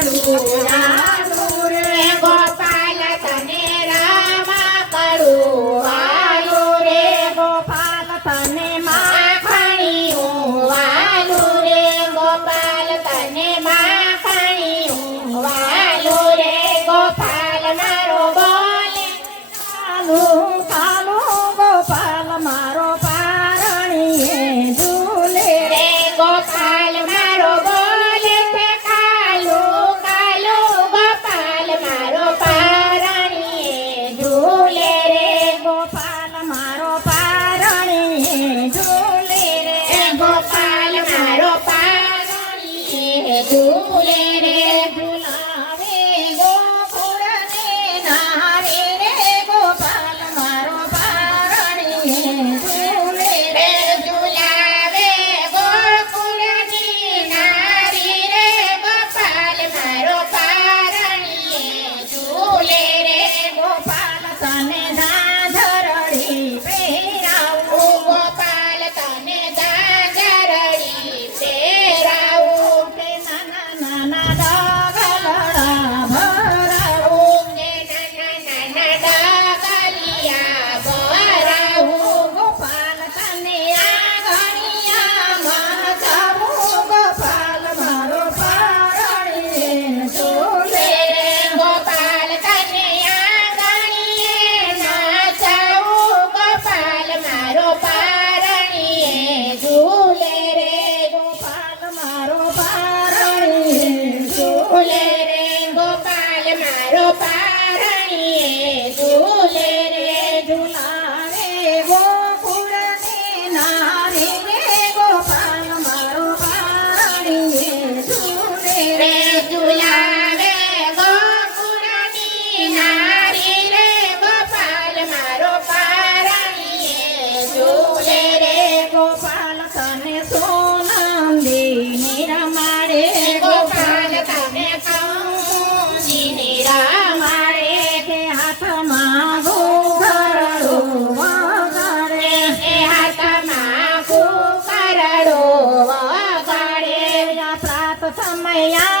કડું રે ગોપાલ તને રામા કડું વાલું રે ગોપાલ તને માખણિયું વાલું રે ગોપાલ તને માખણિયું વાલું રે ગોપાલ મારો બોલે કાલું કાલું ગોપાલ મારો પારણીએ ઝૂલે રે ગોપાલ મારો બોલે છે કાલું કાલું ગોપાલ મારો પારણીએ ઝૂલે રે ગોપાલ મારો પારણીએ ઝૂલે રે ગોપાલ મારો પારણીએ ઝૂલે રે ઝુલાવે ગોકુળને નારે રે ગોપાલ મારો પારણીએ ઝૂલે રે ઝુલાવે ગોકુળની નારી રે ગોપાલ મારો પારણીએ ઝૂલે રે ગોપાલ તને ઝાંઝરડી પહેરાવું ગોપાલ તને ઝાંઝરડી પહેરાવું કે નાના નાના ડગલડા ભરાવું કે નાના નાના ડગલિયા ભરાવું ગોપાલ તને આંગણિયામાં જાવું ગોપાલ મારો પારણીએ ઝૂલે રે ગોપાલ તને આંગણીએ નાચાવું ગોપાલ મારો પારણીએ ઝૂલે રે ગોપાલ મારો પારણીએ ઝૂલે રે ગોપાલ મારો પારણીએ ઝૂલે રે ઝુલાવે ગોકુળને નારી રે ગોપાલ મારો પારણીએ ઝૂલે રે ઝુલાવે ગોકુળની નારી રે ગોપાલ મારો પારણીએ ઝૂલે રે ગોપાલ તને સોનંદીની રમાડે ગોપાલ તને કંકુની રમાડે કે હાથમાં ઘૂંઘરડું વગાડે કે હાથમાં ઘૂંઘરડું વગાડે પ્રાત સમયા